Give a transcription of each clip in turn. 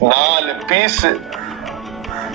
நாலு piece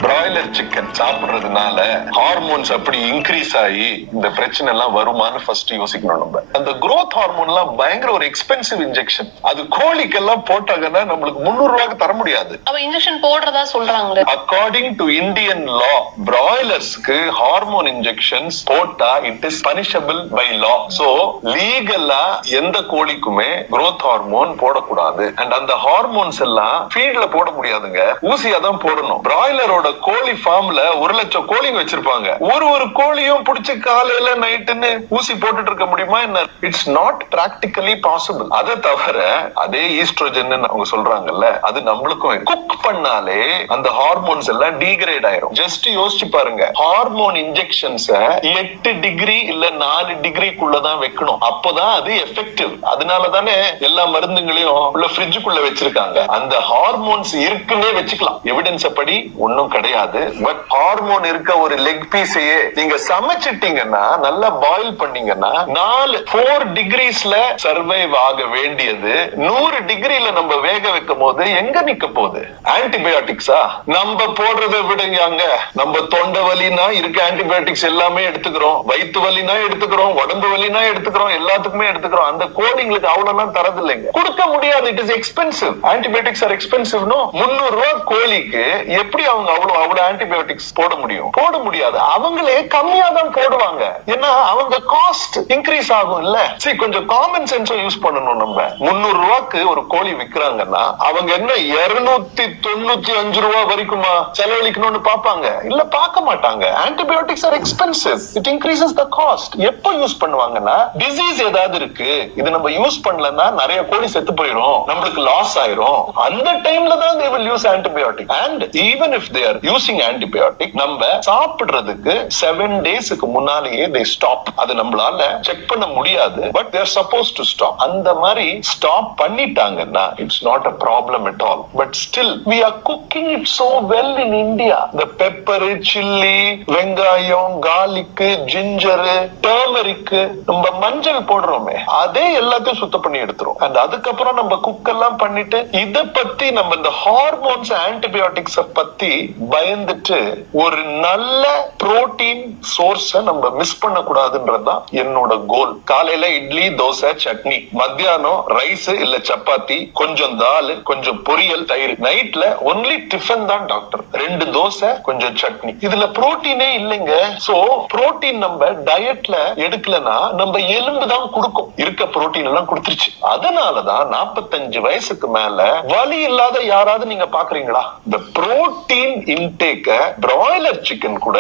broiler chicken சாப்பிடுறதுனால hormones அப்படி இன்க்ரீஸ் ஆகி இந்த பிரச்சனை எல்லாம் வருமான்னு ஃபர்ஸ்ட் யோசிக்கணும் நம்ம. அந்த growth ஹார்மோன் எல்லாம் பயங்கர ஒரு எக்ஸ்பென்சிவ் இன்ஜெக்ஷன் அது கோழிக்கெல்லாம் போட்டாங்கன்னா நம்மளுக்கு முந்நூறு ரூபாய்க்கு தர முடியாது. அவ இன்ஜெக்ஷன் போடுறதா சொல்றாங்களே? அக்கார்டிங் டு இந்தியன் லா பிராய்லர்ஸ்க்கு ஹார்மோன் இன்ஜெக்ஷன்ஸ் போட்டா it is punishable by law so லீகலா எந்த கோழிக்குமே growth ஹார்மோன் போடக்கூடாது. அண்ட் அந்த ஹார்மோன்ஸ் எல்லாம் ஃபீட்ல போட முடியாதுங்க. ஊசியா தான் போடணும். பிராய்லரோட கோழி ஃபார்ம்ல ஒரு லட்சம் கோழிங்க வச்சிருப்பாங்க. ஒரு ஒரு கோழியும் பிடிச்சி காலையில நைட்டுன்னு ஊசி போட்டுட்டு இருக்க முடியுமா என்ன? இட்ஸ் நாட் பிராக்டிகலி பாசிபிள் அதை தவிர அதே ஈஸ்ட்ரோஜன் அவங்க சொல்றாங்கல்ல அது நம்மளுக்கும் குக் பண்ணாலே அந்த ஹார்மோன்ஸ் எல்லாம் டீகிரேட் ஆயிரும். ஜஸ்ட் யோசிச்சு பாருங்க. ஹார்மோன் இன்ஜெக்ஷன்ஸ் எட்டு டிகிரி இல்ல நாலு டிகிரிக்குள்ளதான் வைக்கணும். அப்போதான் அது எஃபெக்டிவ் அதனால தானே எல்லா மருந்துங்களையும் உள்ள ஃப்ரிட்ஜுக்குள்ள வச்சிருக்காங்க. அந்த ஹார்மோன்ஸ் இருக்குன்னே வச்சுக்கலாம். எவிடன்ஸ் படி ஒண்ணும் கிடையாது. பட் ஹார்மோன் இருக்க ஒரு லெக் பீஸையே நீங்க சமைச்சிட்டீங்கன்னா நல்லா பாயில் பண்ணீங்கன்னா நாலு போர் டிகிரிஸ்ல சர்வைவ் ஆக வேண்டியது. நூறு டிகிரில நம்ம வேக வைக்கும் போது எங்க நிக்க போகுது? ஆன்டிபயோட்டிக்ஸா நம்ம போடுறதை விடுங்க அங்க. நம்ம தொண்டை வலினா இருக்க ஆன்டிபயோட்டிக்ஸ் எல்லாமே எடுத்துக்கிறோம். வயிற்று வலினா எடுத்துக்கிறோம் உடம்பு வலினா எடுத்துக்கிறோம் எல்லாத்துக்குமே எடுத்துக்கிறோம். அந்த கோடிங்களுக்கு அவ்வளவுலாம் தரது இல்லைங்க கொடுக்க முடியாது. It is expensive antibiotics are expensive முன்னூறு முந்நூறு ரூபாய் கோழிக்கு எப்படி அவங்க அவ்வளவு அவ்வளவு ஆன்டிபயோட்டிக்ஸ் போட முடியும்? போட முடியாது. அவங்களே கம்மியா தான் போடுவாங்க. ஏன்னா அவங்க காஸ்ட் இன்க்ரீஸ் ஆகும் இல்ல சரி கொஞ்சம் காமன் சென்ஸும் யூஸ் பண்ணணும் நம்ம. முன்னூறு ரூபாய்க்கு ஒரு கோழி விக்கிறாங்கன்னா அவங்க என்ன இருநூத்தி தொண்ணூத்தி அஞ்சு ரூபாய் வரைக்குமா செலவழிக்கணும்னு பாப்பாங்க இல்ல பார்க்க மாட்டாங்க. Antibiotics are expensive it increases the cost எப்போ யூஸ் பண்ணுவாங்கன்னா டிசீஸ் ஏதாவது இருக்கு இது நம்ம யூஸ் பண்ணலன்னா நிறைய கோழி செத்து போயிடும் நம்மளுக்கு லாஸ் ஆயிரும். அந்த டைம்ல தான் they will use antibiotic and even if they after using antibiotic நம்ம சாப்பிடுறதுக்கு செவன் டேஸ்க்கு முன்னாலேயே தே ஸ்டாப் அது நம்மளால செக் பண்ண முடியாது but they're suppose to stop அந்த மாதிரி ஸ்டாப் பண்ணிட்டாங்கன்னா it's not a problem at all but still we are cooking it so well in India இந்த பெப்பர் சில்லி வெங்காயம் கார்லிக்கு ஜிஞ்சரு டர்மரிக்கு நம்ம மஞ்சள் போடுறோமே அதே எல்லாத்தையும் சுத்தம் பண்ணி எடுத்துரும். அண்ட் அதுக்கப்புறம் நம்ம குக் எல்லாம் பண்ணிட்டு இதை பத்தி நம்ம இந்த ஹார்மோன்ஸ் ஆன்டிபயோட்டிக்ஸ் பத்தி பயந்துட்டு ஒரு நல்ல புரோட்டீன் சோர்ஸ நம்ம மிஸ் பண்ண கூடாதுன்றதுதான் என்னோட கோல் காலையில இட்லி தோசை சட்னி. மத்தியானம் ரைஸ் இல்ல சப்பாத்தி கொஞ்சம் தால் கொஞ்சம் பொரியல் தயிர். நைட்ல ஒன்லி டிஃபன் தான் டாக்டர் ரெண்டு தோசை கொஞ்சம் சட்னி. இதுல புரோட்டீனே இல்லைங்க. சோ புரோட்டீன் நம்ம டயட்ல எடுக்கலனா நம்ம எலும்பு தான் கொடுக்கும். இருக்க புரோட்டீன் எல்லாம் கொடுத்துருச்சு. அதனாலதான் நாற்பத்தஞ்சு வயசுக்கு மேல வலி இல்லாத யாராவது நீங்க பாக்குறீங்களா? இந்த புரோட்டீன் இன்டேக்க பிராய்லர் சிக்கன் கூட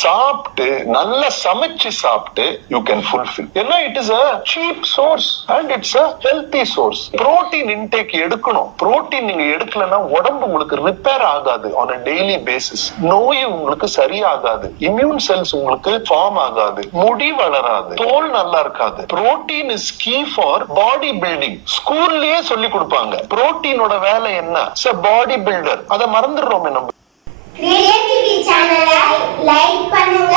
சாப்பிட்டு நல்லா சமைச்சு சாப்பிட்டு யூ கேன் ஃபுல்ஃபில் ஏன்னா it is a cheap source and it's a healthy source protein intake எடுக்கணும். புரோட்டீன் நீங்க எடுக்கலன்னா உடம்பு உங்களுக்கு ரிப்பேர் ஆகாது ஆன் அ டெய்லி பேசிஸ் நோய் உங்களுக்கு சரியாகாது. இம்யூன் செல்ஸ் உங்களுக்கு ஃபார்ம் ஆகாது. முடி வளராது. தோல் நல்லா இருக்காது. Protein is key for body building ஸ்கூல்லயே சொல்லி கொடுப்பாங்க. புரோட்டீனோட வேலை என்ன? பாடி பில்டர் அதை மறந்துடுறோமே நம்ம. கிரியேட்டிவிட்டி சேனலை லைக் பண்ணுங்க.